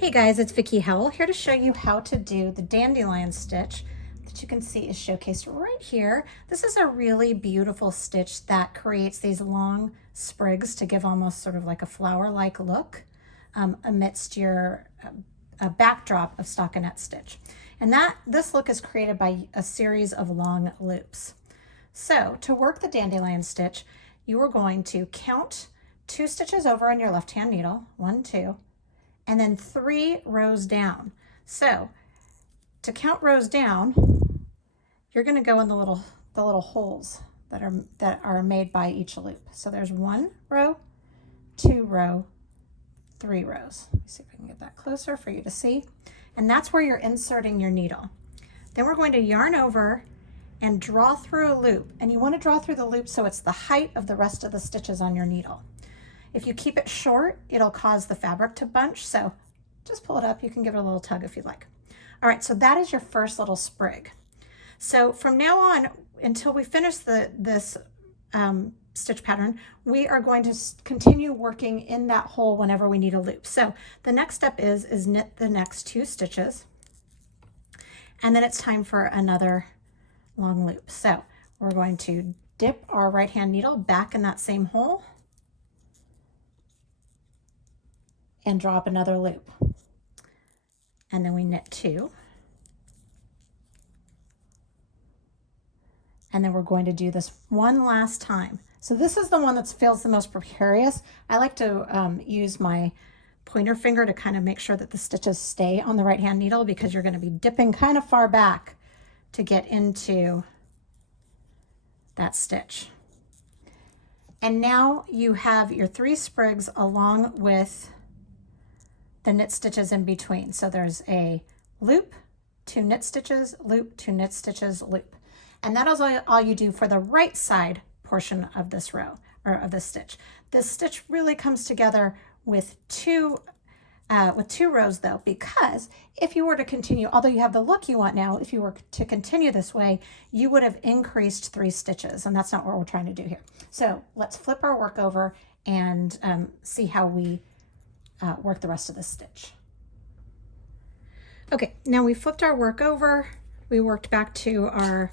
Hey guys, it's Vicki Howell here to show you how to do the dandelion stitch that you can see is showcased right here. This is a really beautiful stitch that creates these long sprigs to give almost sort of like a flower-like look amidst your backdrop of stockinette stitch. And this look is created by a series of long loops. So to work the dandelion stitch, you are going to count 2 stitches over on your left hand needle, 1, 2, and then 3 rows down. So to count rows down, you're going to go in the little holes that are made by each loop. So there's 1 row, 2 row, 3 rows. Let me see if I can get that closer for you to see. And that's where you're inserting your needle. Then we're going to yarn over and draw through a loop. And you want to draw through the loop so it's the height of the rest of the stitches on your needle. If you keep it short, it'll cause the fabric to bunch, so just pull it up. You can give it a little tug if you'd like. All right, so that is your first little sprig. So from now on, until we finish this stitch pattern, we are going to continue working in that hole whenever we need a loop. So the next step is knit the next 2 stitches, and then it's time for another long loop. So we're going to dip our right hand needle back in that same hole and drop another loop. And then we knit 2. And then we're going to do this one last time. So this is the one that feels the most precarious. I like to use my pointer finger to kind of make sure that the stitches stay on the right hand needle, because you're going to be dipping kind of far back to get into that stitch. And now you have your 3 sprigs along with the knit stitches in between. So there's a loop, 2 knit stitches, loop, 2 knit stitches, loop. And that is all you do for the right side portion of this row, or of this stitch. This stitch really comes together with two rows though, because if you were to continue, although you have the look you want now, if you were to continue this way, you would have increased 3 stitches, and that's not what we're trying to do here. So let's flip our work over and see how we work the rest of this stitch. Okay, now we flipped our work over. We worked back to our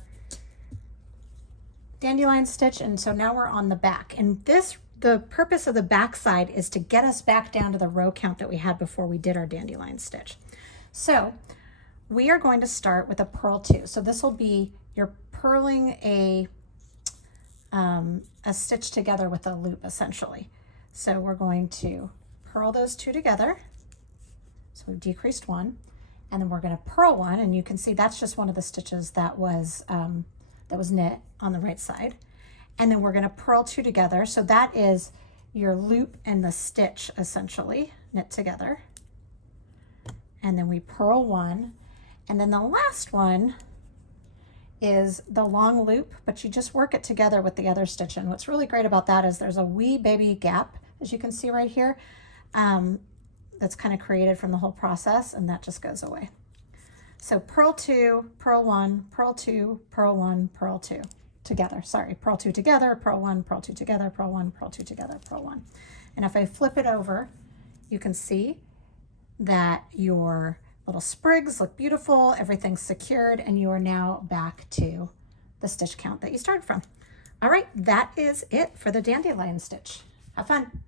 dandelion stitch, and so now we're on the back. And the purpose of the back side is to get us back down to the row count that we had before we did our dandelion stitch. So we are going to start with a purl 2. So this will be, you're purling a stitch together with a loop essentially. So we're going to purl those 2 together. So we've decreased 1, and then we're going to purl 1, and you can see that's just one of the stitches that was knit on the right side. And then we're going to purl 2 together. So that is your loop and the stitch essentially knit together. And then we purl 1, and then the last one is the long loop, but you just work it together with the other stitch. And what's really great about that is there's a wee baby gap, as you can see right here, that's kind of created from the whole process, and that just goes away. So purl 2, purl 1, purl 2, purl 1, purl 2 together. Sorry, purl 2 together, purl 1, purl 2 together, purl 1, purl 2 together, purl 1. And if I flip it over, you can see that your little sprigs look beautiful, everything's secured, and you are now back to the stitch count that you started from. All right, that is it for the dandelion stitch. Have fun.